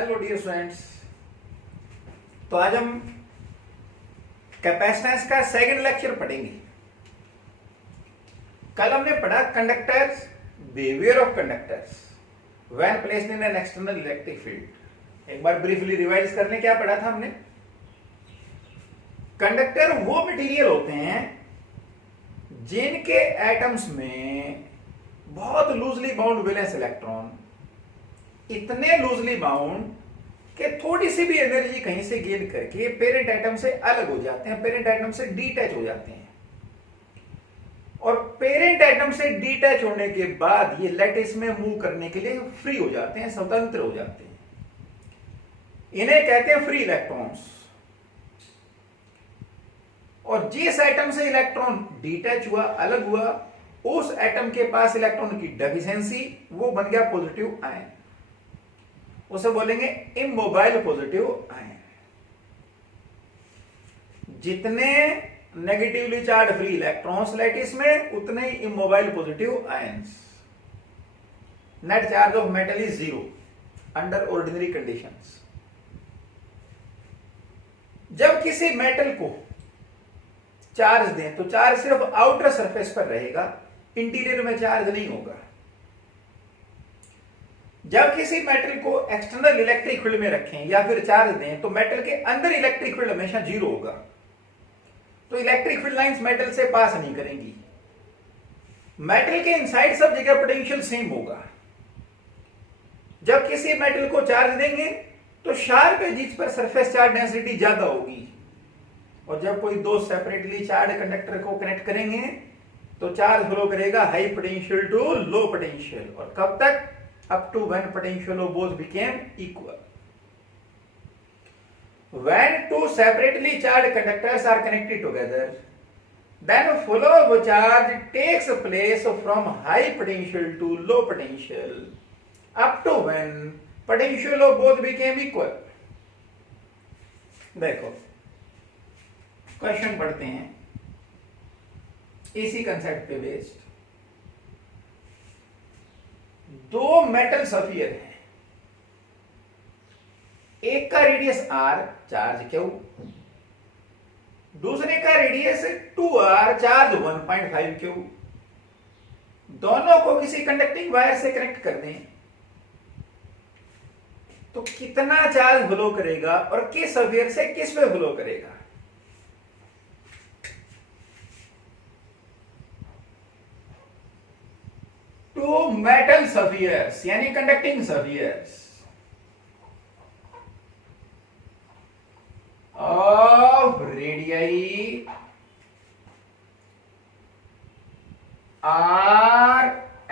Hello dear students. तो आज हम कैपेसिटेंस का सेकंड लेक्चर पढ़ेंगे। कल हमने पढ़ा conductors, behaviour of conductors when placed in an external electric field. एक बार ब्रीफली रिवाइज करने क्या पढ़ा था हमने। कंडक्टर वो मटेरियल होते हैं जिनके एटम्स में बहुत लूजली बाउंड वैलेंस इलेक्ट्रॉन, इतने लूजली बाउंड कि थोड़ी सी भी एनर्जी कहीं से गेन करके पेरेंट एटम से अलग हो जाते हैं, पेरेंट एटम से डीटैच हो जाते हैं। और पेरेंट एटम से डीटैच होने के बाद ये लैटिस में मूव करने के लिए फ्री हो जाते हैं, स्वतंत्र हो जाते हैं। इन्हें कहते हैं फ्री इलेक्ट्रॉन्स। और जिस एटम से इलेक्ट्रॉन डीटैच हुआ, अलग हुआ, उस एटम के पास इलेक्ट्रॉन की डेफिशिएंसी, वो बन गया पॉजिटिव आयन। उसे बोलेंगे इमोबाइल पॉजिटिव आयन। जितने negatively charge free electrons lattice में, उतने ही immobile positive ions. Net charge of metal is 0 under ordinary conditions. जब किसी मेटल को चार्ज दें तो चार्ज सिर्फ आउटर सरफेस पर रहेगा, इंटीरियर में चार्ज नहीं होगा। जब किसी मेटल को एक्सटर्नल इलेक्ट्रिक फील्ड में रखें या फिर चार्ज दें तो मेटल के अंदर इलेक्ट्रिक फील्ड हमेशा 0 होगा। तो इलेक्ट्रिक फील्ड लाइंस मेटल से पास नहीं करेंगी। मेटल के इनसाइड सब जगह पोटेंशियल सेम होगा। जब किसी मेटल को चार्ज देंगे तो शार्प एजिस पर सरफेस चार्ज डेंसिटी ज्यादा होगी। और जब कोई दो सेपरेटली चार्ज कंडक्टर को कनेक्ट करेंगे तो चार्ज फ्लो करेगा high potential to low potential. और कब तक? up to when potential of both became equal. When two separately charged conductors are connected together, then flow of charge takes place from high potential to low potential up to when potential of both became equal. देखो question पढ़ते हैं इसी concept पे based. दो metal sphere हैं, एक का radius r charge Q, दूसरे का रेडियस 2r चार्ज 1.5 Q। दोनों को किसी कंडक्टिंग वायर से कनेक्ट कर दें तो कितना चार्ज फ्लो करेगा और किस सफियर से किस पे फ्लो करेगा? टू मेटल सफियर्स यानी conducting spheres of radii r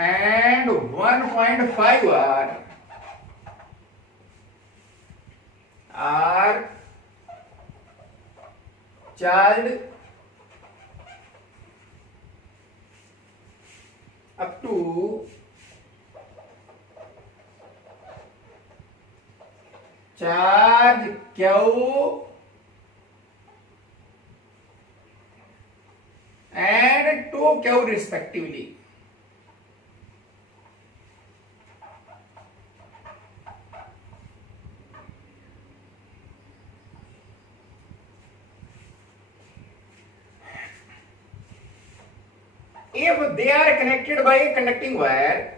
and 1.5 r are charged up to charge Q and 2Q respectively. If they are connected by a conducting wire,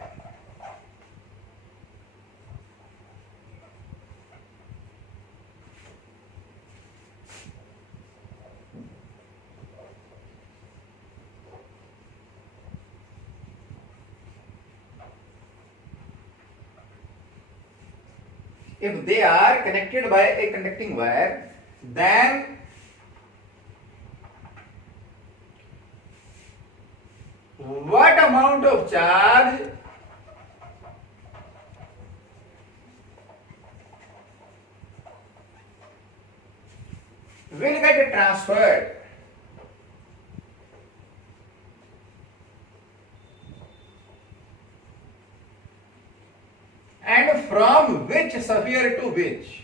if they are connected by a conducting wire, then what amount of charge will get transferred and from which sphere to which?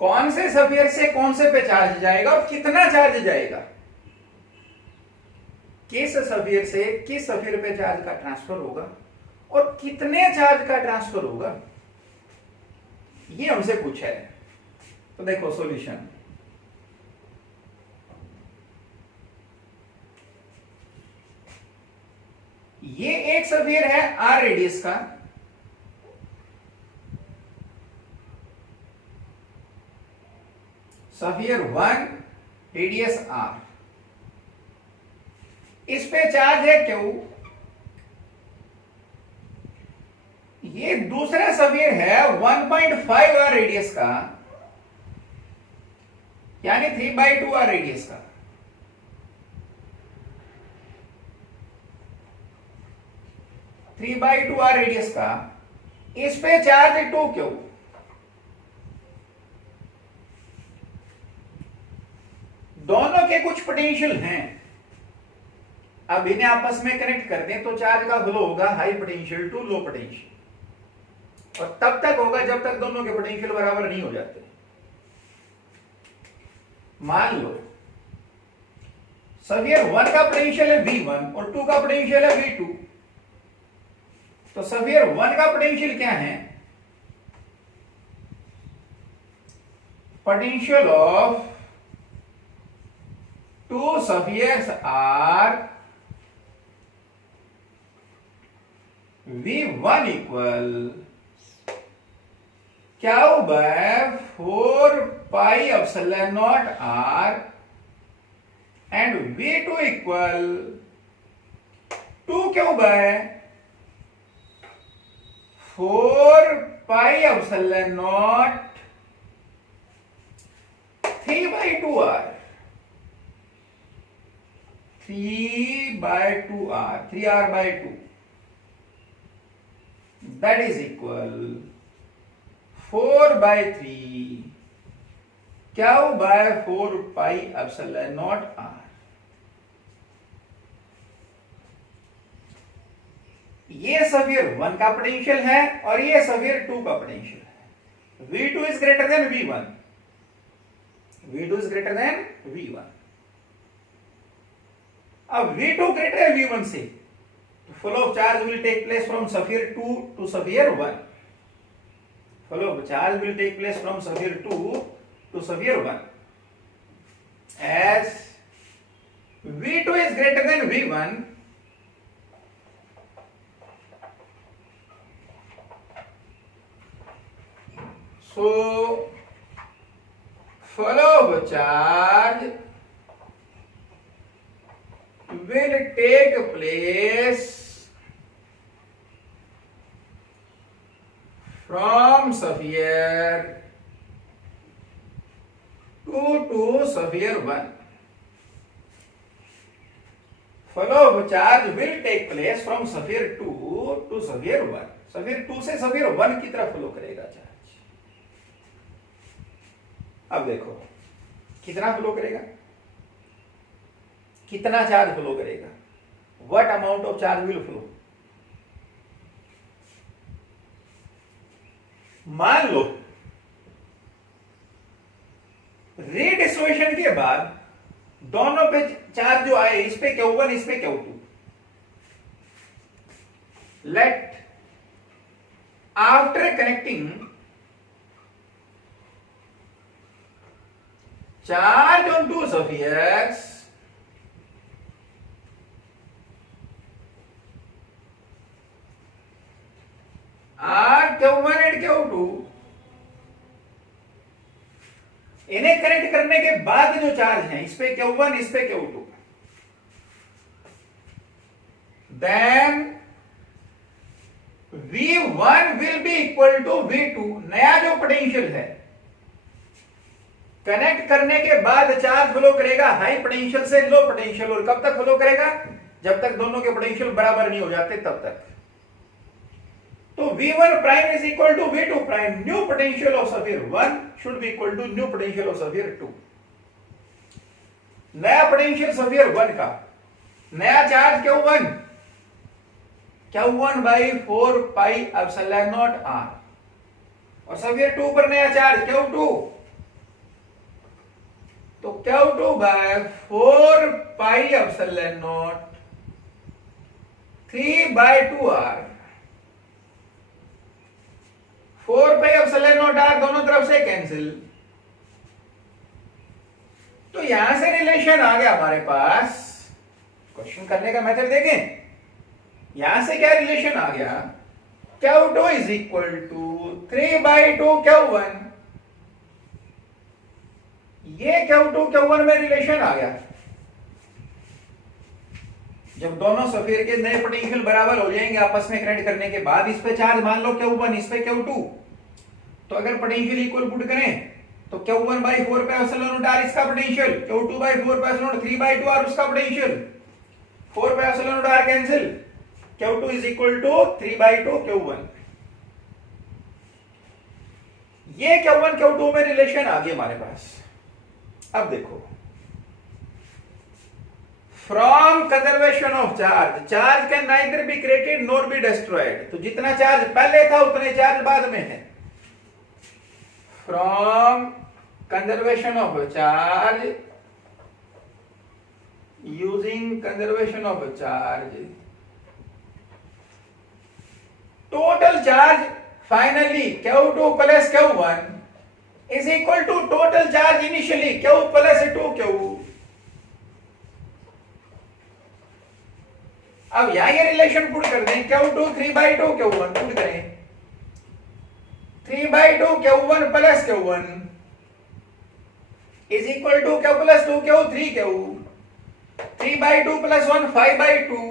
कौन से sphere से कौन से पे charge जाएगा और कितना charge जाएगा, किस सफियर से किस सफियर पे चार्ज का ट्रांसफर होगा और कितने चार्ज का ट्रांसफर होगा, ये हमसे पूछा है। तो देखो सॉल्यूशन, ये एक सफियर है आर रेडियस का, सफियर 1 रेडियस आर, इस पे चार्ज है क्यू। ये दूसरा सफियर है 1.5 आर रेडियस का, यानी 3/2 आर रेडियस का। Three by two R radius का, इस पे चार्ज है 2 क्यू। दोनों के कुछ पोटेंशियल हैं, अब इन्हें आपस में कनेक्ट कर दें तो चार्ज का फ्लो होगा high potential to low potential, और तब तक होगा जब तक दोनों के पोटेंशियल बराबर नहीं हो जाते। मान लो सफियर 1 का पोटेंशियल है V1 और 2 का पोटेंशियल है V2, तो सफियर 1 का पोटेंशियल क्या है, potential of 2 spheres are V1 equal क्या by 4 pi epsilon not R and V2 equal 2 Q by 4 pi epsilon not 3/2 R, 3/2 r, 3r/2, that is equal 4/3 क्या by 4 pi epsilon not r। ये sphere 1 का potential है और ये sphere 2 का potential है। V2 is greater than V1, V2 is greater than V1। अब V2 greater है V1 से, तो flow of charge will take place from sphere 2 to sphere 1। Flow of charge will take place from sphere 2 to sphere 1 as V2 is greater than V1, so flow of charge will take place from sphere 2 to sphere 1. Flow of charge will take place from sphere 2 to sphere 1. sphere 2 से sphere 1 की तरफ flow करेगा charge. अब देखो कितना flow करेगा, कितना charge flow करेगा, what amount of charge will flow. मान लो रीडिस्ट्रीब्यूशन के बाद दोनों पे चार्ज जो आए, इस पे Q1 इस पे Q2, let after connecting charge on two spheres are Q1 and Q2, इन्हें कनेक्ट करने के बाद जो चार्ज हैं, इस पे Q1 इस पे Q2, then V1 will be equal to V2, नया जो पोटेंशियल है कनेक्ट करने के बाद चार्ज फ्लो करेगा हाई पोटेंशियल से लो पोटेंशियल, और कब तक फ्लो करेगा, जब तक दोनों के पोटेंशियल बराबर नहीं हो जाते तब तक। तो V1 prime is equal to V2 prime, new potential of sphere 1 should be equal to new potential of sphere 2। नया पोटेंशियल स्फीयर 1 का, नया charge Q1 by 4 pi epsilon not r, और स्फीयर 2 पर नया चार्ज Q2, तो Q2 by 4 pi epsilon not 3/2r, 4πε0r दोनों तरफ से कैंसिल। तो यहां से रिलेशन आ गया हमारे पास। क्वेश्चन करने का मेथड देखें, यहां से क्या रिलेशन आ गया, Q2 is equal to 3/2 Q1। ये Q2 Q1 में रिलेशन आ गया। जब दोनों सफेयर के नए पोटेंशियल बराबर हो जाएंगे आपस में कनेक्ट करने के बाद, इस पे चार्ज मान लो Q1, इस पे Q2, तो अगर पोटेंशियल इक्वल पुट करें तो Q1/4πε0r इसका पोटेंशियल, Q2/4πε0 3/2r उसका potential, 4πε0r cancel, Q2 is equal to 3/2 Q1। ये Q1 Q2 में रिलेशन आ गई हमारे पास। अब देखो, from conservation of charge, charge can neither be created nor be destroyed. तो जितना चार्ज पहले था उतने चार्ज बाद में है। From conservation of charge using conservation of charge, total charge finally Q2 plus Q1 is equal to total charge initially Q plus 2Q। अब यहां ये रिलेशन पुट कर दें, Q2 3/2 Q1 पुट करें, 3/2 Q1 plus Q1 is equal to Q plus 2Q 3Q, 3/2 plus 1 5/2,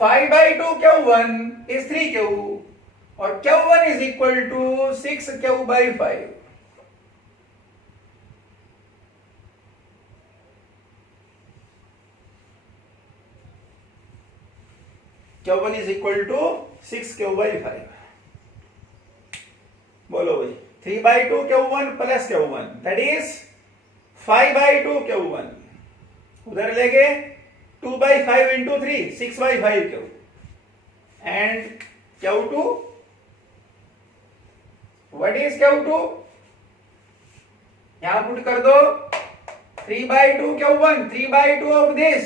5/2 Q1 is 3Q और Q1 is equal to 6Q/5। Q1 is equal to 6Q/5। बोलो भाई, 3/2 Q1 plus Q1 that is 5/2 Q1, उधर ले गए 2/5 into 3 6/5 Q and Q2, what is Q2, यहां put कर दो 3/2 Q1, 3/2 of this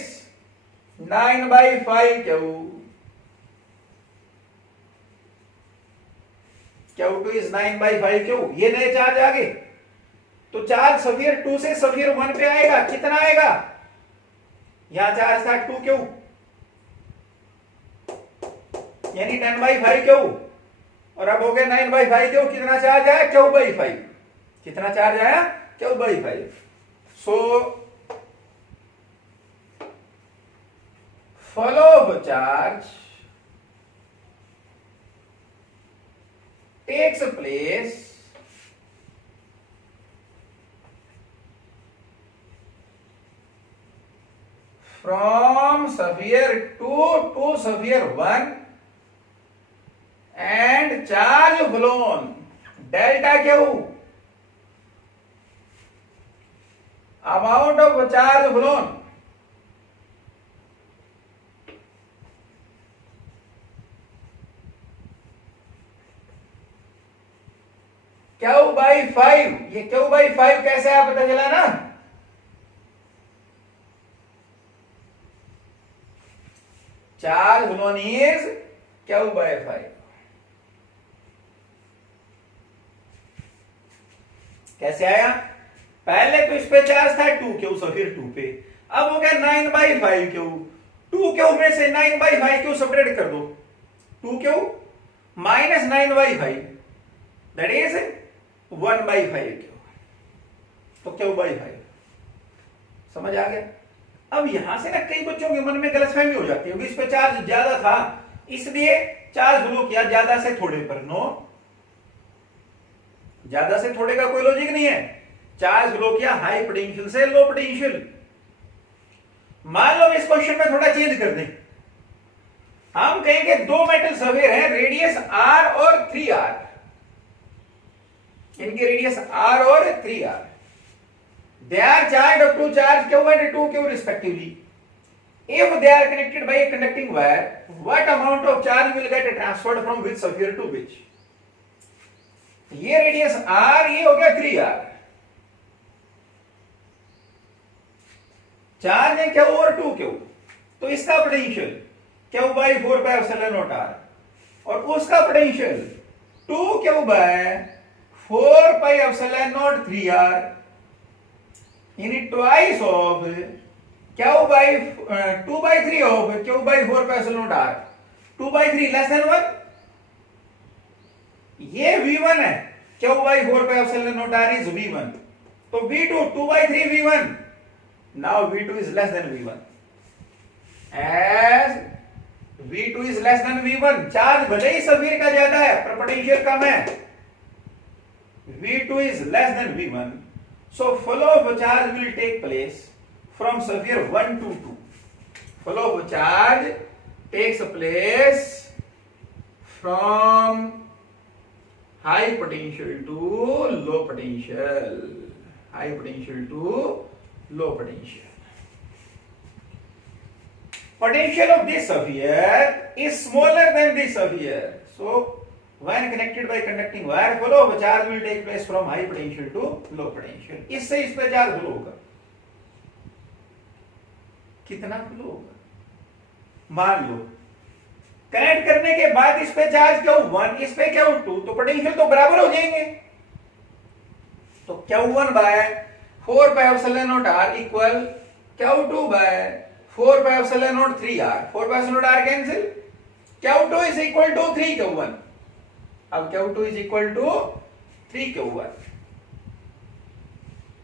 9/5 Q। Q2 is 9/5 Q। ये नए चार्ज आ गए, तो चार्ज सफियर 2 से सफियर 1 पे आएगा, कितना आएगा, यहां चार्ज था 2Q यानी 10/5 Q और अब हो गया 9/5 Q। कितना चार्ज आया, Q/5। कितना चार्ज आया, Q/5। So flow of charge takes place from sphere 2 to sphere 1 and charge flown delta Q, amount of charge flown Q/5। ये Q/5 कैसे आप पता चला ना, चार्ज फ्लोन इज Q/5। कैसे आया, पहले तो इस पे चार्ज था 2Q सफियर 2 पे, अब हो गया 9/5 Q। 2Q में से 9/5 Q सब्ट्रैक्ट कर दो, 2Q minus 9/5 that is 1/5 Q, तो Q/5। समझ आ गया। अब यहां से ना कई बच्चों के मन में गलतफहमी हो जाती है, इस पे चार्ज ज्यादा था इसलिए चार्ज फ्लो किया ज्यादा से थोड़े पर। नो, ज्यादा से थोड़े का कोई लॉजिक नहीं है। चार्ज फ्लो किया हाई पोटेंशियल से लो पोटेंशियल। मान लो इस क्वेश्चन में थोड़ा चेंज कर दें, हम कहेंगे दो मेटल सफियर हैं, रेडियस R और 3R, इनकी रेडियस R और 3R, they are charged up to charge Q and 2Q respectively. If they are connected by a conducting wire, what amount of charge will get transferred from which sphere to which? ये radius R, ये हो गया 3R, charge है Q और 2Q, तो इसका potential Q by 4 pi epsilon not R, और उसका potential 2 Q by 4 pi epsilon not 3 R in twice of Q by 2 by 3 of Q by 4 pi epsilon not R. 2 by 3 less than 1, ये V1 है, Q by 4 pi epsilon not R is V1, तो V2 2 by 3 V1, now V2 is less than V1, as V2 is less than V1, charge भले ही सफीर का ज्यादा है पर potential कम है, V2 is less than V1, so flow of charge will take place from sphere 1 to 2. Flow of charge takes place from high potential to low potential, high potential to low potential. Potential of this sphere is smaller than this sphere. So, when connected by conducting wire, flow of charge will take place from high potential to low potential. इससे इस पे charge flow होगा, कितना flow होगा? मान लो connect करने के बाद इस पे चार्ज क्यू 1, इस पे क्यू 2, तो पोटेंशियल तो बराबर हो जाएंगे। तो Q 1 by 4 pi epsilon not R equal Q 2 by 4 pi epsilon not 3 R, 4 pi epsilon not R cancel, Q2 is equal to 3 Q1, अब Q2 is equal to 3 Q1,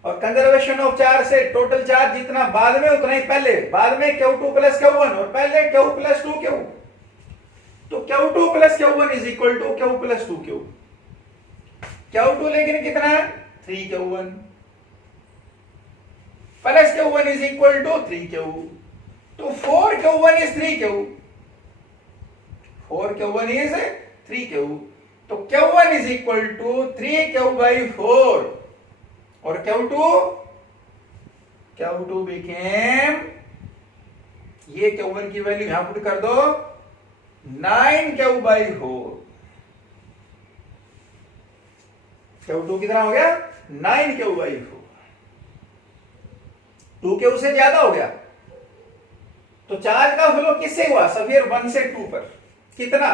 और कंजर्वेशन ऑफ चार्ज से total charge जितना बाद में उतना ही पहले, बाद में Q2 प्लस Q1 और पहले Q प्लस 2Q, तो Q2 plus Q1 is equal to Q plus 2Q, Q2 लेकिन कितना है 3 Q1 plus Q1 is equal to 3Q, तो 4 Q1 is 3Q, 4 Q1 is 3Q, तो Q1 is equal to 3Q by 4, और Q2 became, ये Q1 की value यहां put कर दो 9Q by 4, Q2 कितना हो गया 9Q by 4, 2Q से ज्यादा हो गया, तो चार्ज का फ्लो किससे हुआ स्फीयर 1 से 2 पर, कितना?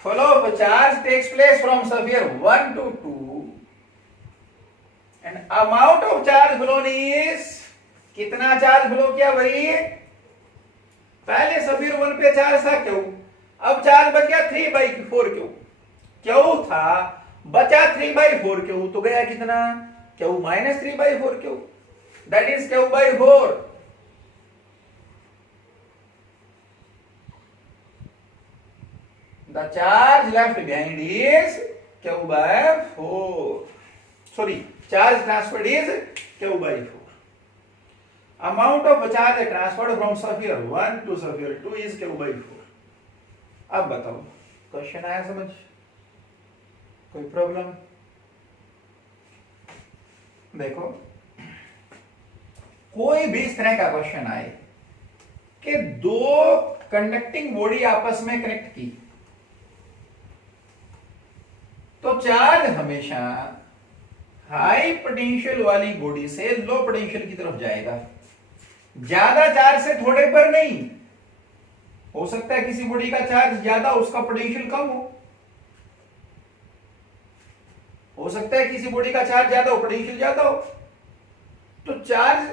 Flow of charge takes place from sphere 1 to 2 and amount of charge flown is, कितना चार्ज फ्लो किया भाई? पहले स्फीयर 1 पे चार्ज था क्यू, अब चार्ज बच गया 3/4Q, क्यू था बचा 3/4Q, तो गया कितना Q minus 3/4Q, that is Q/4, the charge left behind is Q/4, sorry, charge transferred is Q/4, amount of charge transferred from sphere 1 to sphere 2 is Q/4। अब बताओ question आया समझ, कोई प्रॉब्लम? देखो कोई भी इस तरह का क्वेश्चन आए कि दो कंडक्टिंग बॉडी आपस में कनेक्ट की, तो चार्ज हमेशा हाई पोटेंशियल वाली बॉडी से लो पोटेंशियल की तरफ जाएगा, ज्यादा चार्ज से थोड़े पर नहीं। हो सकता है किसी बॉडी का चार्ज ज्यादा उसका पोटेंशियल कम हो सकता है किसी बॉडी का चार्ज ज्यादा हो पोटेंशियल ज्यादा हो, तो चार्ज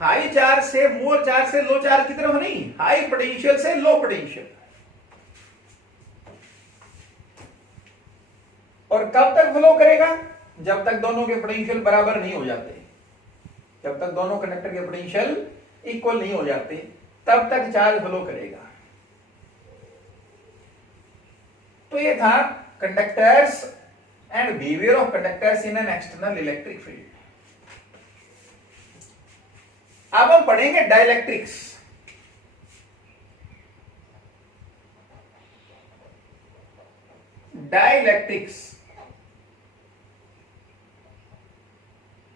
हाई चार्ज से मोर चार्ज से लो चार्ज की तरफ नहीं, हाई पोटेंशियल से लो पोटेंशियल। और कब तक फ्लो करेगा? जब तक दोनों के पोटेंशियल बराबर नहीं हो जाते, जब तक दोनों कंडक्टर के पोटेंशियल इक्वल नहीं हो जाते तब तक चार्ज फ्लो करेगा। तो ये था conductors and behaviour of conductors in an external electric field. अब हम पढ़ेंगे डाइलेक्ट्रिक्स।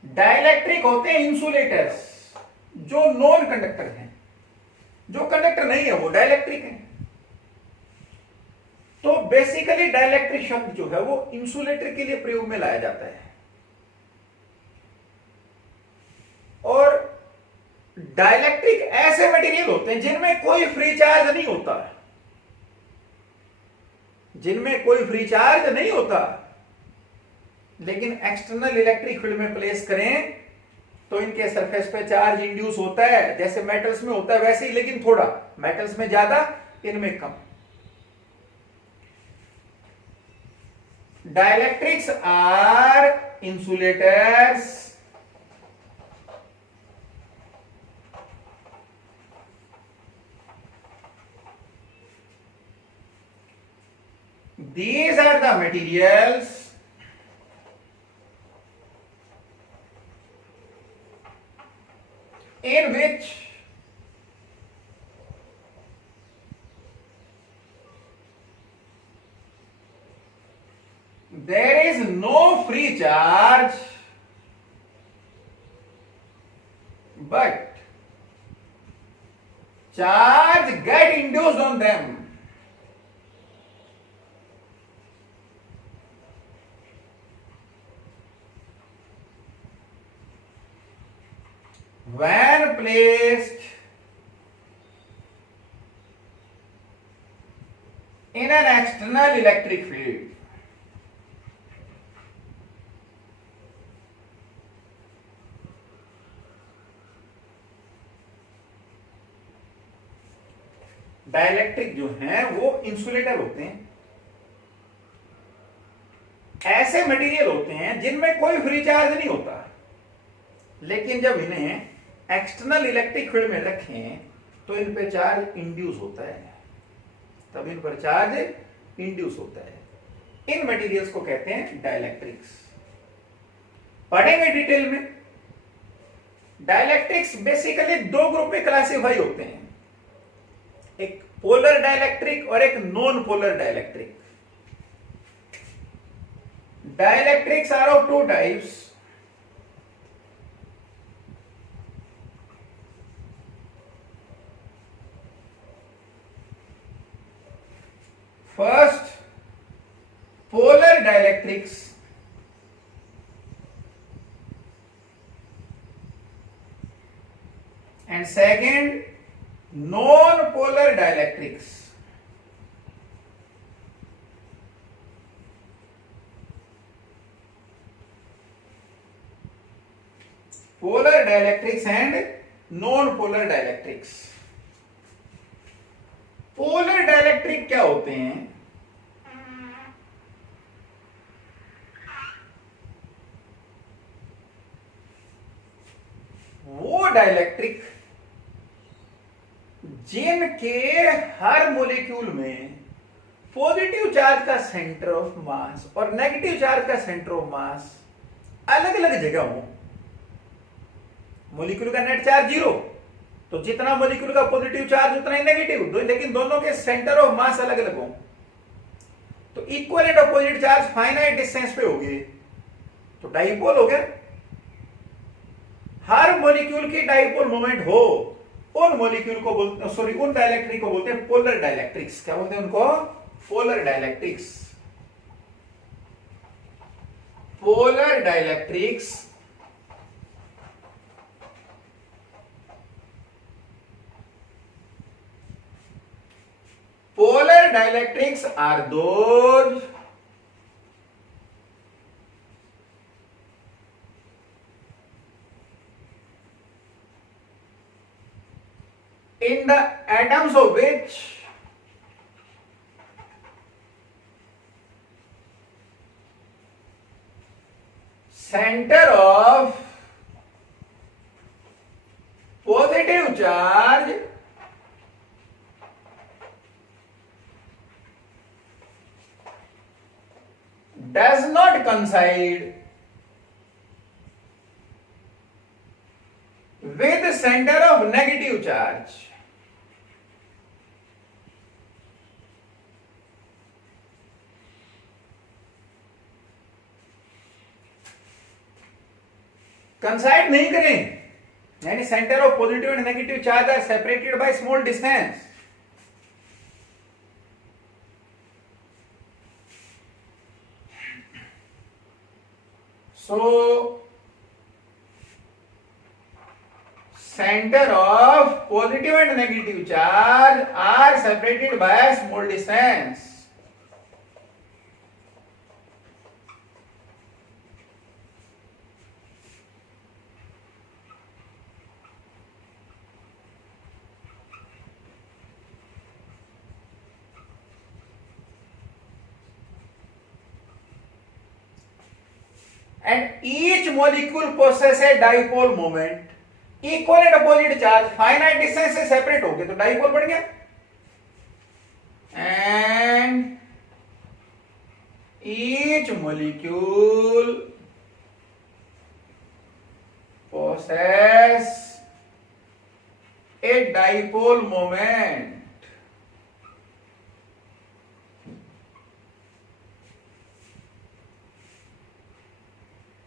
डाइलेक्ट्रिक होते हैं इंसुलेटर्स, जो नॉन कंडक्टर हैं, जो कंडक्टर नहीं है वो डाइलेक्ट्रिक है। तो बेसिकली डाइलेक्ट्रिक शब्द जो है वो इंसुलेटर के लिए प्रयोग में लाया जाता है। और डाइलेक्ट्रिक ऐसे मटेरियल होते हैं जिनमें कोई फ्री चार्ज नहीं होता, जिनमें कोई फ्री चार्ज नहीं होता, लेकिन एक्सटर्नल इलेक्ट्रिक फील्ड में प्लेस करें तो इनके सरफेस पे चार्ज इंड्यूस होता है, जैसे मेटल्स में होता है वैसे ही, लेकिन थोड़ा, मेटल्स में ज्यादा, इनमें कम। Dielectrics are insulators these are the materials in which there is no free charge, but charge get induced on them. When placed in an external electric field, dielectric जो हैं वो इंसुलेटर होते हैं, ऐसे मटेरियल होते हैं जिनमें कोई फ्री चार्ज नहीं होता, लेकिन जब इन्हें एक्सटर्नल इलेक्ट्रिक फील्ड में रखें तो इन पे चार्ज इंड्यूस होता है, तब इन पर चार्ज इंड्यूस होता है। इन मटेरियल्स को कहते हैं डाइलेक्ट्रिक्स। पढ़ेंगे डिटेल में। डाइलेक्ट्रिक्स बेसिकली दो ग्रुप में क्लासिफाई होते हैं, एक पोलर डाइलेक्ट्रिक और एक non polar dielectric. Dielectrics are of two types, first polar dielectrics and second non-polar dielectrics. Polar dielectrics and non-polar dielectrics. Polar dielectric क्या होते हैं? वो डाइलेक्ट्रिक जिनके हर मॉलिक्यूल में पॉजिटिव चार्ज का सेंटर ऑफ मास और नेगेटिव चार्ज का centre of mass अलग अलग जगह हो। मॉलिक्यूल का नेट चार्ज 0, तो जितना मॉलिक्यूल का पॉजिटिव चार्ज उतना ही नेगेटिव, लेकिन दोनों के सेंटर ऑफ मास अलग अलग हो, तो equal and opposite charge finite distance पे हो गए, तो डाइपोल हो गया। हर मॉलिक्यूल की डाइपोल मोमेंट हो, उन मॉलिक्यूल को बोलते, सॉरी उन डाइलेक्ट्रिक को बोलते हैं पोलर डाइलेक्ट्रिक्स। क्या बोलते हैं उनको? Polar dielectrics. Polar dielectrics polar dielectrics are those in the atoms of which center of positive charge does not coincide with the center of negative charge. Consider नहीं करें, यानी centre of positive and negative charge are separated by small distance. So center of positive and negative charge are separated by a small distance. And each molecule possesses a dipole moment. Equal and opposite charge finite distance से separate हो गए तो dipole बन गया. And each molecule possesses a dipole moment.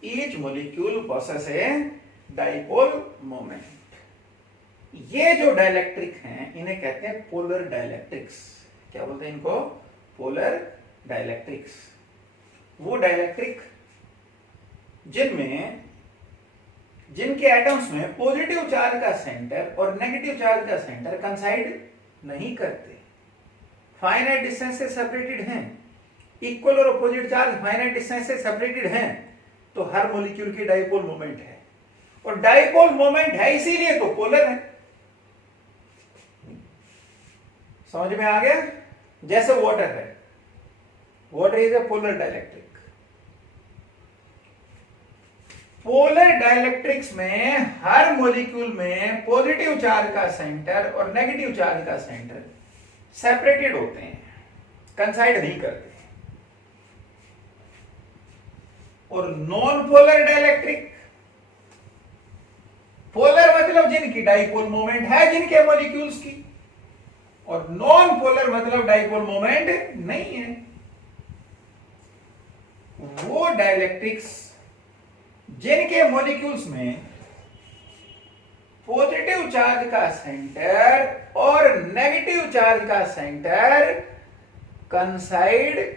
Each molecule possesses a dipole moment. ये जो dielectric हैं इन्हें कहते हैं पोलर डाइलेक्ट्रिक्स. क्या बोलते हैं इनको? Polar dielectrics. वो डाइलेक्ट्रिक जिनके एटम्स में पॉजिटिव चार्ज का सेंटर और नेगेटिव चार्ज का सेंटर कंसाइड नहीं करते, फाइनाइट डिस्टेंस से सेपरेटेड हैं, इक्वल और अपोजिट चार्ज फाइनाइट डिस्टेंस से सेपरेटेड हैं, तो हर मॉलिक्यूल की डाइपोल मोमेंट है. और डाइपोल मोमेंट है इसीलिए तो पोलर है. समझ में आ गया? जैसे वाटर है, water is a polar dielectric. Polar dielectrics में हर मॉलिक्यूल में पॉजिटिव चार्ज का सेंटर और नेगेटिव चार्ज का सेंटर सेपरेटेड होते हैं, कंसाइड नहीं करते. और नॉन पोलर डाइलेक्ट्रिक, पोलर मतलब जिनकी डाइपोल मोमेंट है जिनके मॉलिक्यूल्स की, और नॉन पोलर मतलब डाइपोल मोमेंट नहीं है. वो डाइलेक्ट्रिक्स जिनके मॉलिक्यूल्स में पॉजिटिव चार्ज का सेंटर और नेगेटिव चार्ज का सेंटर कंसाइड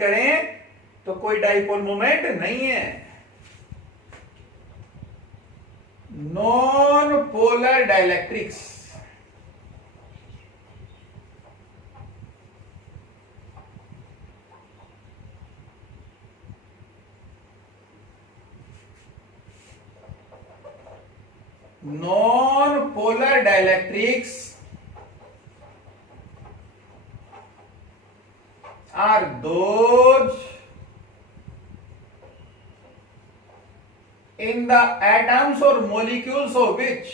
करें तो कोई डाइपोल मोमेंट नहीं है. Non polar dielectrics are those in the atoms or molecules of which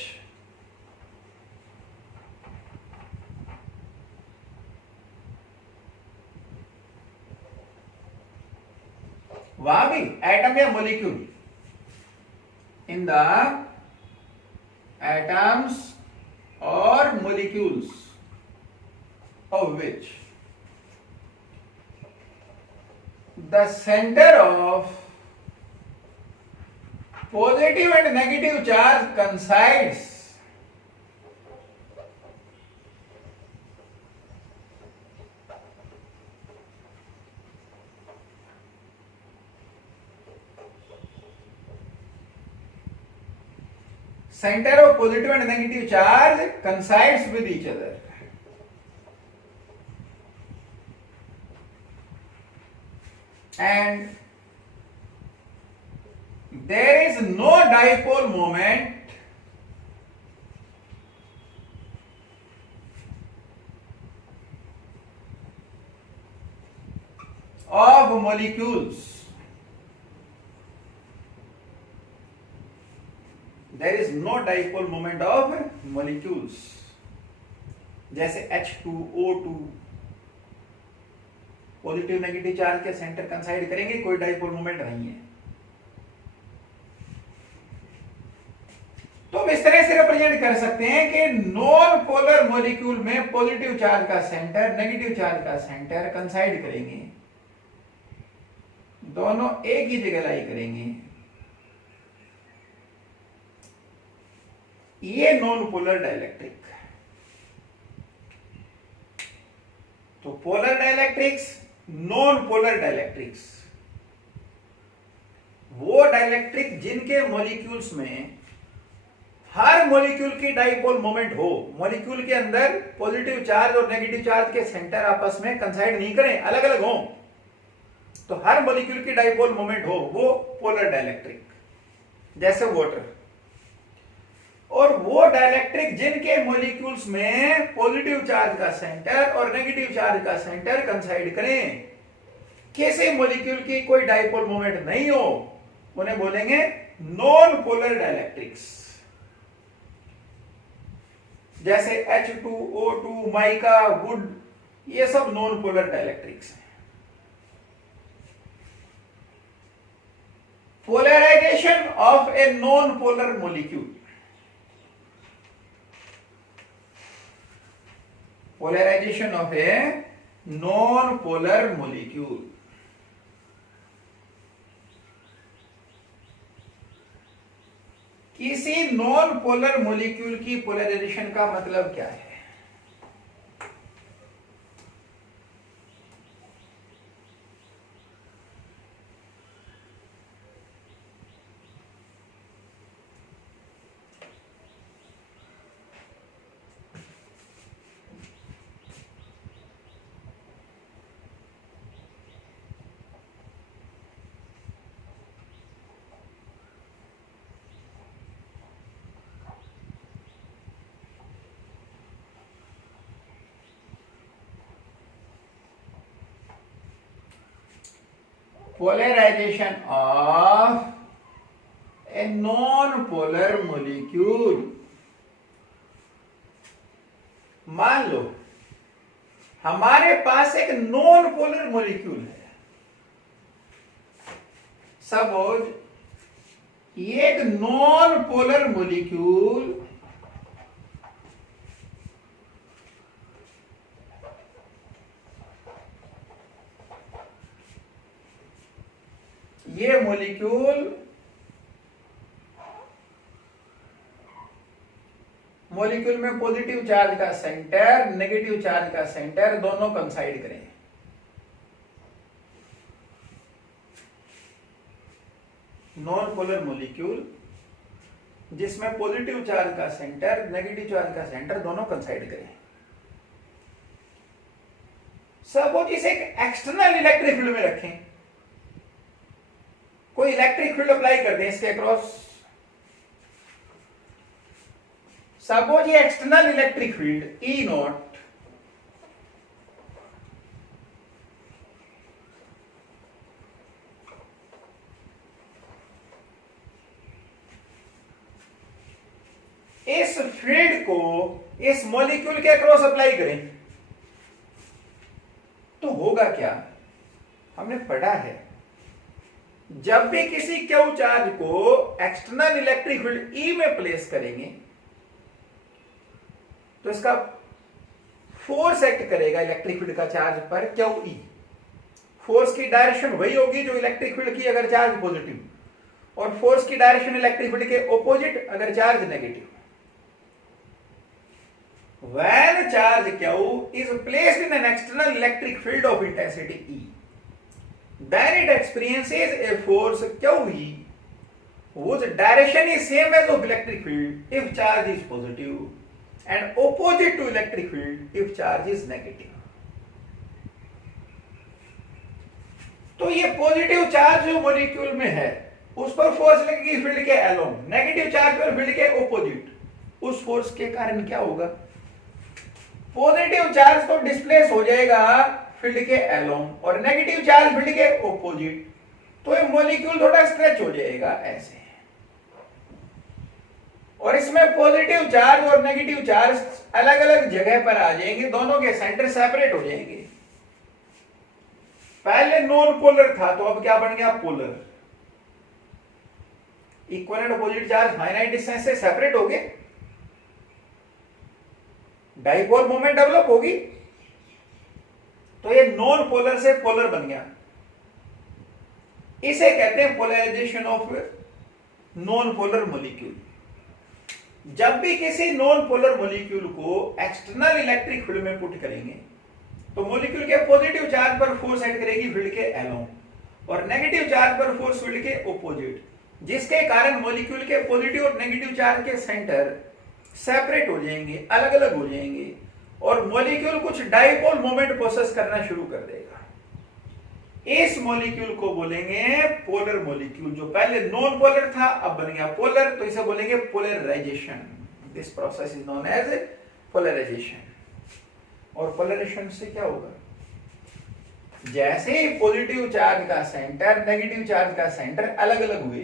वहां भी एटम या molecule, in the atoms or molecules of which the center of positive and negative charge coincides center of positive and negative charge coincides with each other. And there is no dipole moment of molecules. There is no dipole moment of molecules. जैसे H2O2 positive negative charge के centre कंसाइड करेंगे, कोई dipole moment नहीं है. तो हम इस तरह से रिप्रेजेंट कर सकते हैं कि नॉन पोलर मॉलिक्यूल में पॉजिटिव चार्ज का सेंटर नेगेटिव चार्ज का सेंटर कंसाइड करेंगे, दोनों एक ही जगह लाई करेंगे. ये नॉन पोलर डाइलेक्ट्रिक. तो polar dielectrics, non polar dielectrics, वो डाइलेक्ट्रिक जिनके मॉलिक्यूल्स में हर मॉलिक्यूल की डाइपोल मोमेंट हो, मॉलिक्यूल के अंदर पॉजिटिव चार्ज और नेगेटिव चार्ज के सेंटर आपस में कंसाइड नहीं करें, अलग अलग हो, तो हर मॉलिक्यूल की डाइपोल मोमेंट हो, वो पोलर डाइलेक्ट्रिक, जैसे वाटर। और वो डाइलेक्ट्रिक जिनके मॉलिक्यूल्स में पॉजिटिव चार्ज का सेंटर और नेगेटिव चार्ज का सेंटर कंसाइड करें, किसी मॉलिक्यूल की कोई डाइपोल मोमेंट नहीं हो, उन्हें बोलेंगे नॉन पोलर डाइलेक्ट्रिक्स। जैसे H2O2, माइका, वुड, ये सब नॉन पोलर डाइलेक्ट्रिक्स हैं। Polarisation of a non polar molecule, polarisation of a non polar molecule. किसी नॉन पोलर मॉलिक्यूल की पोलराइजेशन का मतलब क्या है? Polarization of a non-polar molecule। मान लो हमारे पास एक नॉन पोलर मॉलिक्यूल है, सपोज ये एक नॉन पोलर मॉलिक्यूल ये मॉलिक्यूल में पॉजिटिव चार्ज का सेंटर, नेगेटिव चार्ज का सेंटर दोनों कंसाइड करें। नॉन पोलर मॉलिक्यूल जिसमें पॉजिटिव चार्ज का सेंटर, नेगेटिव चार्ज का सेंटर दोनों कंसाइड करें। सपोज इसे एक एक्सटर्नल इलेक्ट्रिक फील्ड में रखें, कोई इलेक्ट्रिक फील्ड अप्लाई कर दें इसके अक्रॉस। सपोज ये external electric field E not इस फील्ड को इस मॉलिक्यूल के अक्रॉस अप्लाई करें तो होगा क्या? हमने पढ़ा है जब भी किसी क्यू चार्ज को एक्सटर्नल इलेक्ट्रिक फील्ड ई में प्लेस करेंगे तो इसका फोर्स एक्ट करेगा इलेक्ट्रिक फील्ड का चार्ज पर क्यू ई। फोर्स की डायरेक्शन वही होगी जो इलेक्ट्रिक फील्ड की अगर चार्ज पॉजिटिव, और फोर्स की डायरेक्शन इलेक्ट्रिक फील्ड के ऑपोजिट अगर charge negative. When charge Q is placed in an external electric field of intensity E, then it experiences a force QE whose direction is same as of electric field if charge is positive and opposite to electric field if charge is negative। तो ये positive charge जो molecule में है उस पर force लगेगी field के along, negative charge पर फील्ड के ऑपोजिट। उस फोर्स के कारण क्या होगा? पॉजिटिव चार्ज तो डिस्प्लेस हो जाएगा फील्ड के अलोंग और नेगेटिव चार्ज फील्ड के ऑपोजिट, तो ये मॉलिक्यूल थोड़ा स्ट्रेच हो जाएगा ऐसे, और इसमें पॉजिटिव चार्ज और नेगेटिव चार्ज अलग अलग जगह पर आ जाएंगे, दोनों के सेंटर सेपरेट हो जाएंगे। पहले नॉन पोलर था तो अब क्या बन गया? Polar. Equal and opposite charge finite distance से सेपरेट हो गए, डाइपोल मोमेंट डेवलप होगी, तो ये नॉन पोलर से पोलर बन गया। इसे कहते हैं polarisation of non polar molecule. जब भी किसी नॉन पोलर मॉलिक्यूल को एक्सटर्नल इलेक्ट्रिक फील्ड में पुट करेंगे तो मॉलिक्यूल के पॉजिटिव चार्ज पर फोर्स एक्ट करेगी फील्ड के अलोंग, और नेगेटिव चार्ज पर फोर्स फील्ड के ऑपोजिट, जिसके कारण मॉलिक्यूल के पॉजिटिव और नेगेटिव चार्ज के सेंटर सेपरेट हो जाएंगे, अलग अलग हो जाएंगे, और मॉलिक्यूल कुछ डाइपोल मोमेंट प्रोसेस करना शुरू कर देगा। इस मॉलिक्यूल को बोलेंगे पोलर मॉलिक्यूल। जो पहले नॉन पोलर था अब बन गया पोलर, तो इसे बोलेंगे polarisation. This process is known as polarisation. और पोलराइजेशन से क्या होगा, जैसे ही पॉजिटिव चार्ज का सेंटर नेगेटिव चार्ज का सेंटर अलग अलग हुए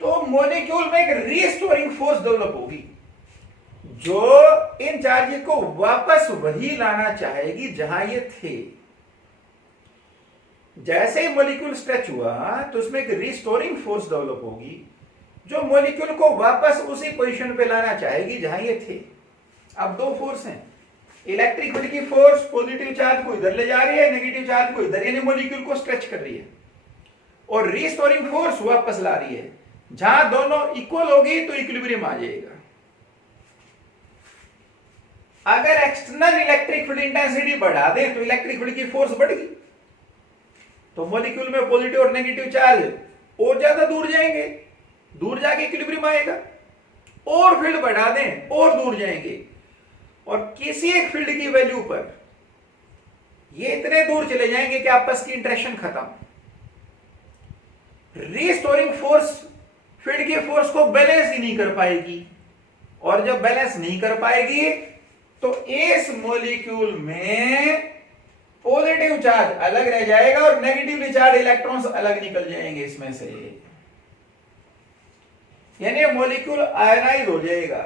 तो मॉलिक्यूल में एक रीस्टोरिंग फोर्स डेवलप होगी, जो इन चार्जेस को वापस वही लाना चाहेगी जहां ये थे। जैसे ही मॉलिक्यूल स्ट्रेच हुआ तो उसमें एक रिस्टोरिंग फोर्स डेवलप होगी, जो मॉलिक्यूल को वापस उसी पोजीशन पे लाना चाहेगी जहां ये थे। अब दो फोर्स हैं, इलेक्ट्रिक फील्ड की फोर्स पॉजिटिव चार्ज को इधर ले जा रही है, नेगेटिव चार्ज को इधर, यानी मॉलिक्यूल को स्ट्रेच कर रही है, और रिस्टोरिंग फोर्स वापस ला रही है। जहां दोनों इक्वल होगी तो इक्विलिब्रियम आ जाएगा। अगर एक्सटर्नल इलेक्ट्रिक फील्ड इंटेंसिटी बढ़ा दे तो इलेक्ट्रिक फील्ड की फोर्स बढ़ेगी, तो मॉलिक्यूल में पॉजिटिव और नेगेटिव चार्ज और ज्यादा दूर जाएंगे, दूर जाके इक्विलिब्रियम आएगा। और फील्ड बढ़ा दें और दूर जाएंगे, और किसी एक फील्ड की वैल्यू पर ये इतने दूर चले जाएंगे कि आपस की इंटरेक्शन खत्म। रीस्टोरिंग फोर्स फील्ड की फोर्स को बैलेंस ही नहीं कर पाएगी, और जब बैलेंस नहीं कर पाएगी तो इस मॉलिक्यूल में पॉजिटिव चार्ज अलग रह जाएगा और नेगेटिवली चार्ज इलेक्ट्रॉन्स अलग निकल जाएंगे इसमें से, यानी मॉलिक्यूल आयनाइज हो जाएगा।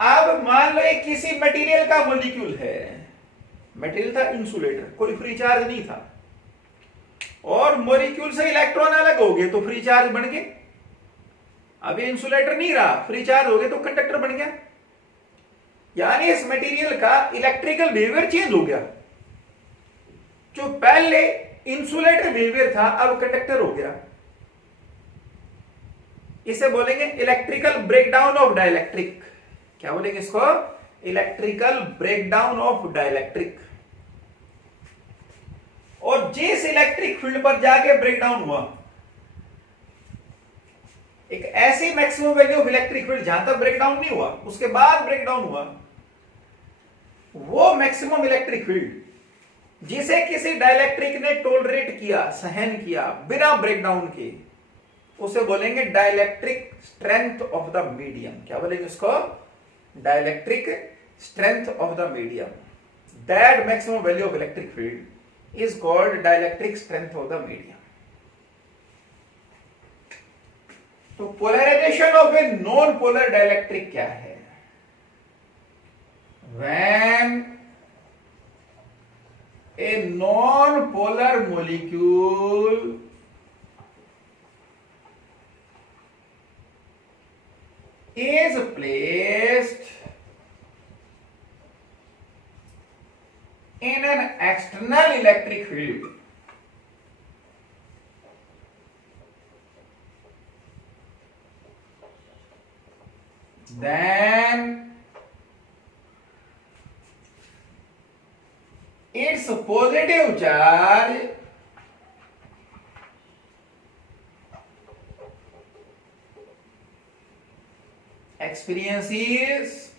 अब मान लो एक किसी मटेरियल का मॉलिक्यूल है, मटेरियल था इंसुलेटर, कोई फ्री चार्ज नहीं था, और मॉलिक्यूल से इलेक्ट्रॉन अलग हो गए तो फ्री चार्ज बन गए। अब ये इंसुलेटर नहीं रहा, फ्री चार्ज हो गए तो कंडक्टर बन गया, यानी इस मटेरियल का इलेक्ट्रिकल बिहेवियर चेंज हो गया। जो पहले इंसुलेटर बिहेवियर था अब कंडक्टर हो गया। इसे बोलेंगे इलेक्ट्रिकल ब्रेकडाउन ऑफ डाइलेक्ट्रिक। क्या बोलेंगे इसको? Electrical breakdown of dielectric. और जिस इलेक्ट्रिक फील्ड पर जाके ब्रेकडाउन हुआ, एक ऐसी maximum value of electric field जहां तक ब्रेकडाउन नहीं हुआ, उसके बाद ब्रेकडाउन हुआ, वो मैक्सिमम इलेक्ट्रिक फील्ड जिसे किसी डाइलेक्ट्रिक ने टॉलरेट किया, सहन किया बिना ब्रेकडाउन के, उसे बोलेंगे dielectric strength of the medium. क्या बोलेंगे उसको? Dielectric strength of the medium. That maximum value of electric field is called dielectric strength of the medium. तो polarisation of a non polar dielectric क्या है? When a non-polar molecule is placed in an external electric field, then its positive charge experiences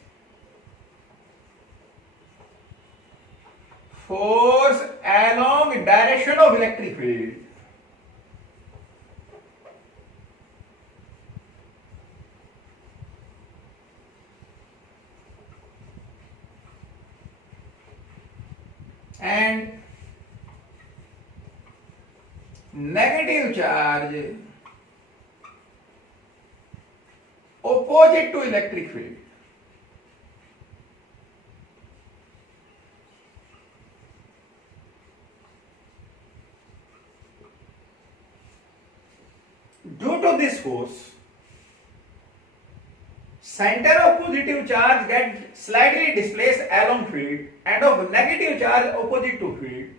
force along direction of electric field, and negative charge opposite to electric field. Due to this force, center of positive charge get slightly displaced along field, and of negative charge opposite to field,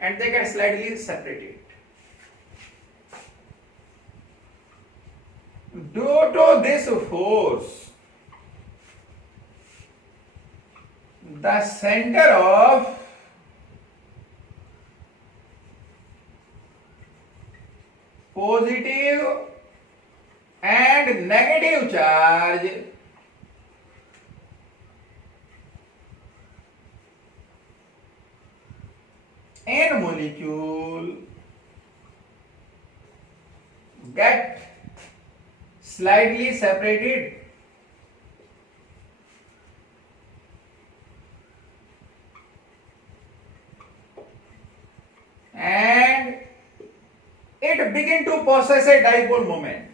and they get slightly separated. Due to this force, the center of positive and negative charge in molecule get slightly separated and it begin to possess a dipole moment.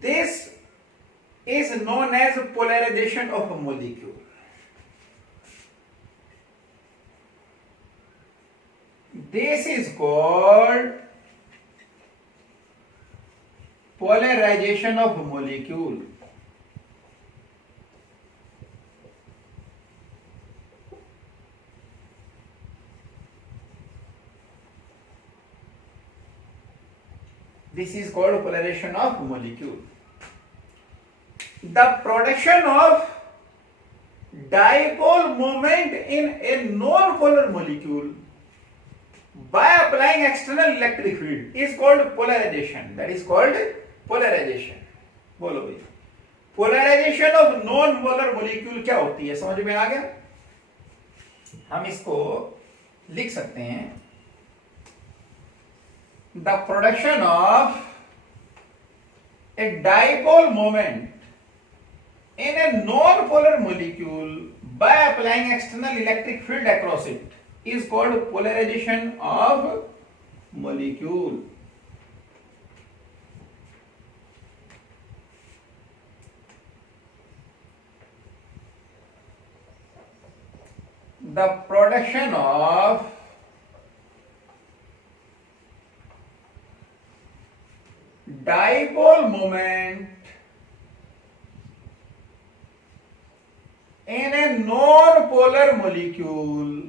This is known as polarization of a molecule. This is called polarization of a molecule. This is called polarization of molecule. The production of dipole moment in a non-polar molecule by applying external electric field is called polarization. That is called polarization. बोलो भाई, polarization of non-polar molecule क्या होती है? समझ में आ गया? हम इसको लिख सकते हैं, the production of a dipole moment in a non-polar molecule by applying external electric field across it is called polarization of molecule. The production of dipole moment in a non-polar molecule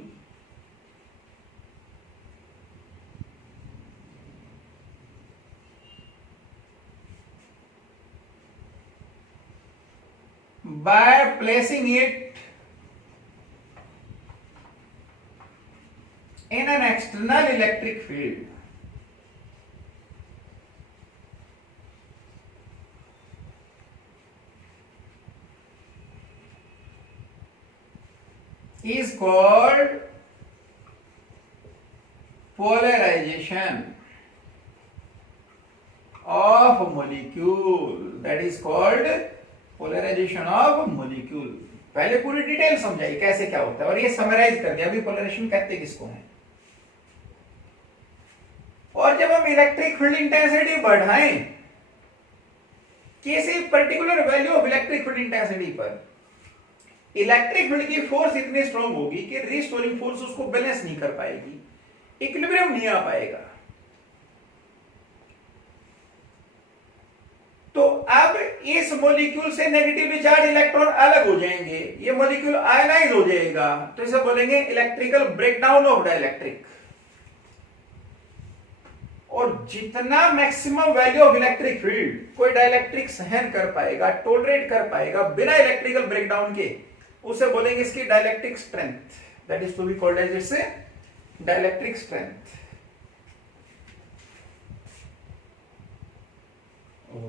by placing it in an external electric field is called polarization of molecule. That is called polarization of molecule. पहले पूरी detail समझाई कैसे क्या होता है और ये summarise कर दिया अभी पोलराइजेशन कहते किसको है। और जब हम इलेक्ट्रिक फील्ड इंटेंसिटी बढ़ाएं किसी particular value of electric field intensity पर, इलेक्ट्रिक फील्ड की फोर्स इतनी स्ट्रांग होगी कि रिस्टोरिंग फोर्स उसको बैलेंस नहीं कर पाएगी, इक्विलिब्रियम नहीं आ पाएगा। तो अब इस मॉलिक्यूल से नेगेटिवली चार्ज इलेक्ट्रॉन अलग हो जाएंगे, ये मॉलिक्यूल आयनाइज हो जाएगा, तो इसे बोलेंगे इलेक्ट्रिकल ब्रेकडाउन ऑफ डाइलेक्ट्रिक। और जितना maximum value of electric field कोई डाइलेक्ट्रिक सहन कर पाएगा, टॉलरेट कर पाएगा बिना इलेक्ट्रिकल ब्रेकडाउन के, उसे बोलेंगे इसकी dielectric strength. That is to be called as its dielectric strength.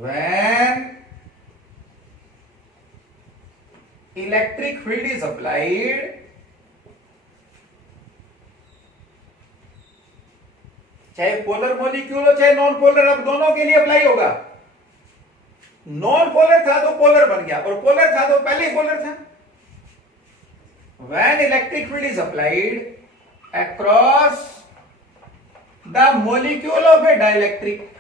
When electric field is applied, चाहे पोलर मॉलिक्यूल हो चाहे नॉन पोलर, अब दोनों के लिए अप्लाई होगा। नॉन पोलर था तो पोलर बन गया और पोलर था तो पहले ही पोलर था। When electric field is applied across the molecule of a dielectric,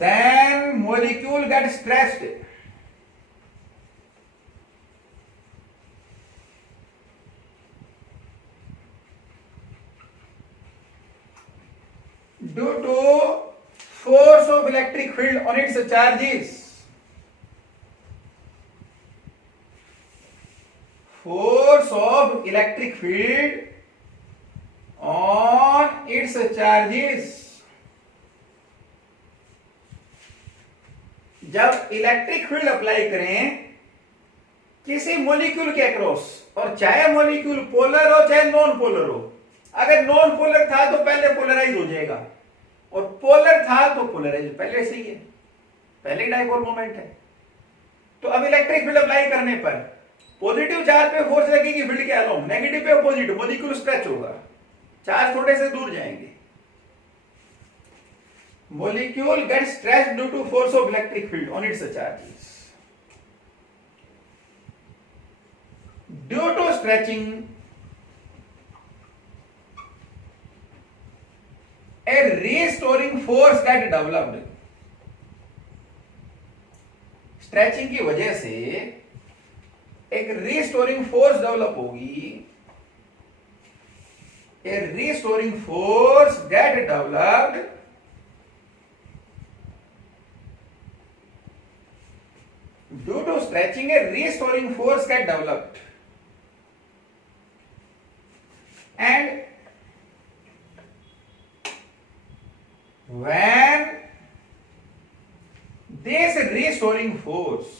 then molecule gets stressed. Due to electric field on its charges. Force of electric field on its charges. जब electric field apply करें किसी molecule के across, और चाहे molecule polar हो चाहे non polar हो, अगर नॉन पोलर था तो पहले पोलराइज हो जाएगा, और पोलर था तो पोलराइज पहले से ही है, पहले डाइपोल मोमेंट है। तो अब इलेक्ट्रिक फील्ड अप्लाई करने पर पॉजिटिव चार्ज पे फोर्स लगेगी फील्ड के अलोंग, नेगेटिव पे अपोजिट, मॉलिक्यूल स्ट्रेच होगा, चार्ज थोड़े से दूर जाएंगे। Molecule gets stretched due to force of electric field on its charges. Due to stretching, a restoring force get developed. Stretching की वजह से एक रिस्टोरिंग फोर्स डेवलप होगी, a restoring force get developed due to stretching. A restoring force get developed, and when this restoring force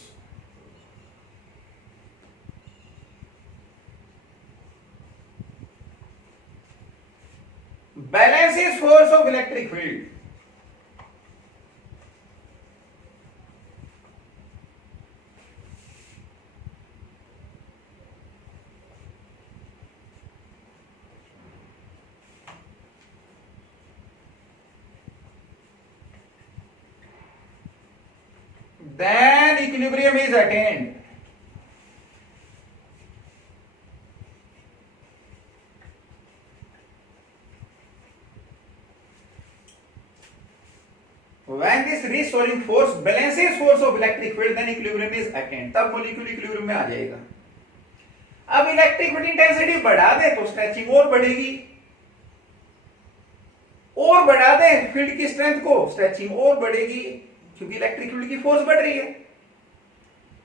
balances force of electric field, then equilibrium is attained. When this restoring force balances force of electric field, then equilibrium is attained. तब molecule equilibrium में आ जाएगा। अब electric field intensity बढ़ा दे तो stretching और बढ़ेगी, और बढ़ा दे फील्ड की स्ट्रेंथ को, स्ट्रेचिंग और बढ़ेगी, क्योंकि इलेक्ट्रिक फील्ड की फोर्स बढ़ रही है।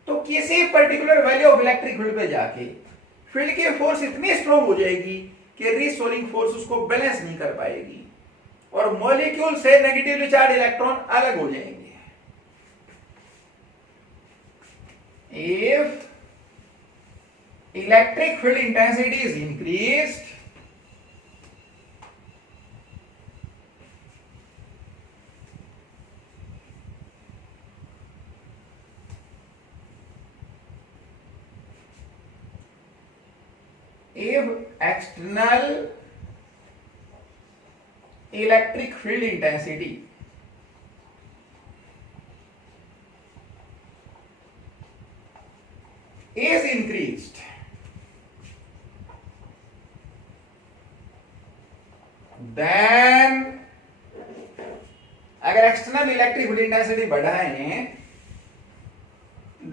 तो किसी particular value of electric field पे जाके फील्ड की फोर्स इतनी स्ट्रॉन्ग हो जाएगी कि रिस्टोरिंग फोर्स उसको बैलेंस नहीं कर पाएगी, और मॉलिक्यूल से नेगेटिवली चार्ज इलेक्ट्रॉन अलग हो जाएंगे। If electric field intensity is increased, if external electric field intensity is increased, then अगर एक्सटर्नल इलेक्ट्रिक फील्ड इंटेंसिटी बढ़ाएं,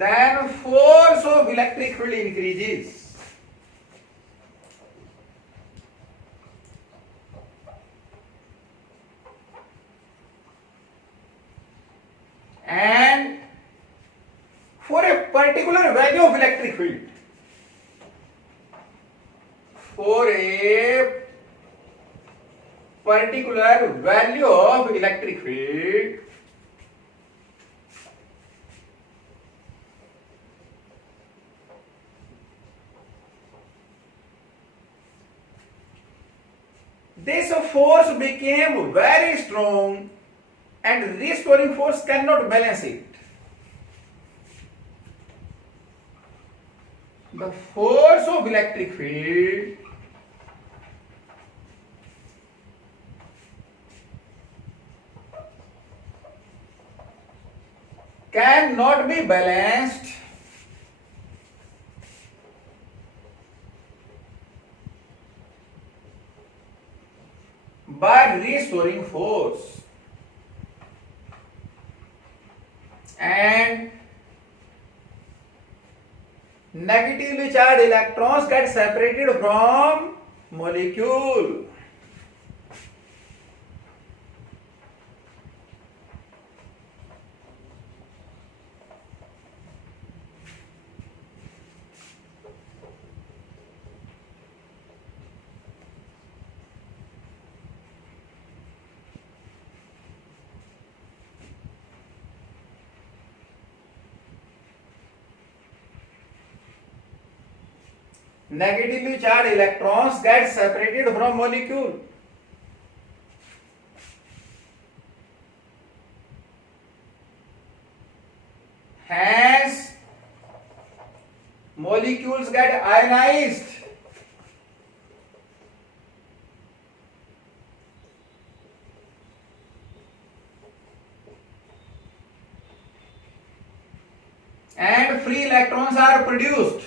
then force of electric field increases, and for a particular value of electric field, for a particular value of electric field, this force became very strong and restoring force cannot balance it. The force of electric field cannot be balanced by restoring force, and negatively charged electrons get separated from molecule. negatively charged electrons get separated from molecule. Hence molecules get ionized. And free electrons are produced.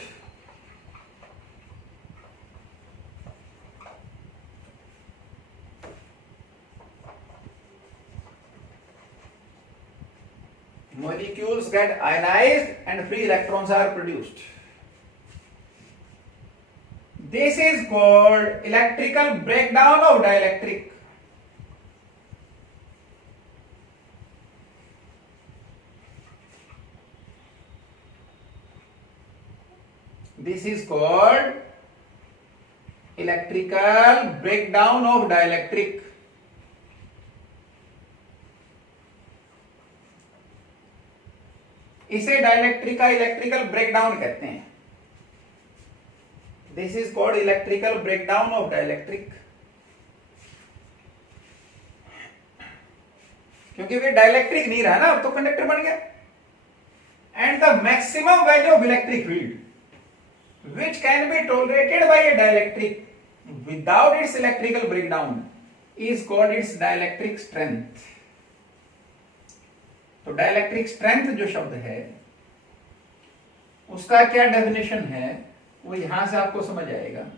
Molecules get ionized and free electrons are produced. This is called electrical breakdown of dielectric. This is called electrical breakdown of dielectric. इसे dielectric का electrical breakdown कहते हैं. This is called electrical breakdown of dielectric. क्योंकि वे dielectric नहीं रहा ना, अब तो कंडक्टर बन गया. And the maximum value of electric field which can be tolerated by a dielectric without its electrical breakdown is called its dielectric strength. तो dielectric strength जो शब्द है उसका क्या डेफिनेशन है वो यहां से आपको समझ आएगा.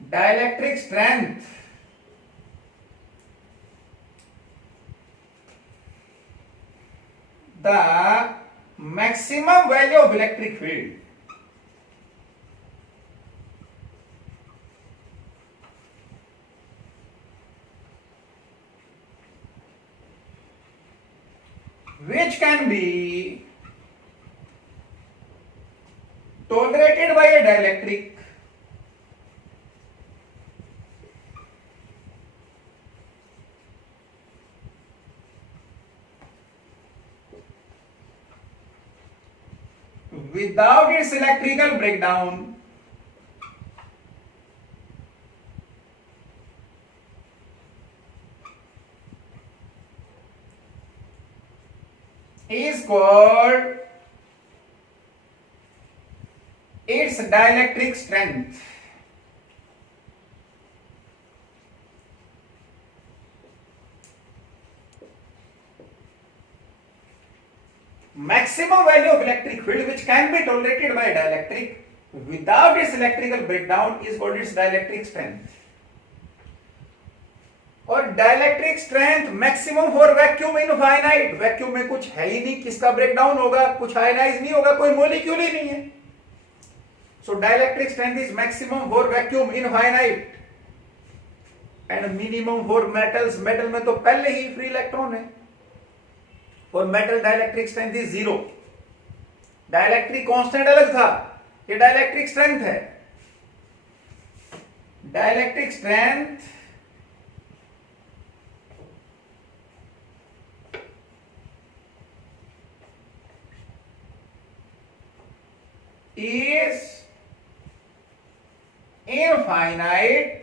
Dielectric strength the maximum value of electric field which can be tolerated by a dielectric without its electrical breakdown is called its dielectric strength. Maximum value of electric field which can be tolerated by dielectric without its electrical breakdown is called its dielectric strength. और dielectric strength maximum for vacuum infinite. Vacuum में कुछ है ही नहीं, किसका breakdown होगा, कुछ ionise नहीं होगा, कोई मॉलिक्यूल ही नहीं है. So dielectric strength is maximum for vacuum infinite and minimum for metals. Metal में तो पहले ही फ्री इलेक्ट्रॉन है. For metal dielectric strength is 0. Dielectric constant अलग था, ये डाइलेक्ट्रिक स्ट्रेंथ है. Dielectric strength is infinite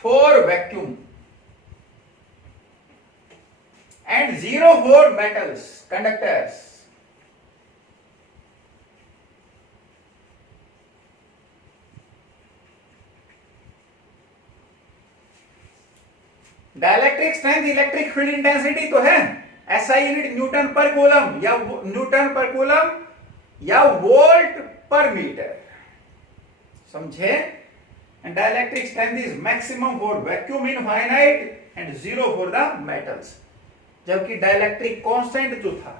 for vacuum and 0 for metals, conductors. Dielectric strength electric field intensity तो है, एसआई यूनिट न्यूटन पर कूलम या न्यूटन पर कूलम या वोल्ट पर मीटर. समझे? And dielectric strength is maximum for vacuum infinite and 0 for the metals. जबकि dielectric constant जो था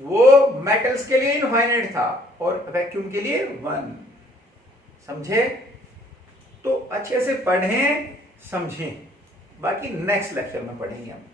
वो मेटल्स के लिए इनफाइनाइट था और वैक्यूम के लिए 1. समझे? तो अच्छे से पढ़ें, समझें. बाकी नेक्स्ट लेक्चर में पढ़ेंगे हम.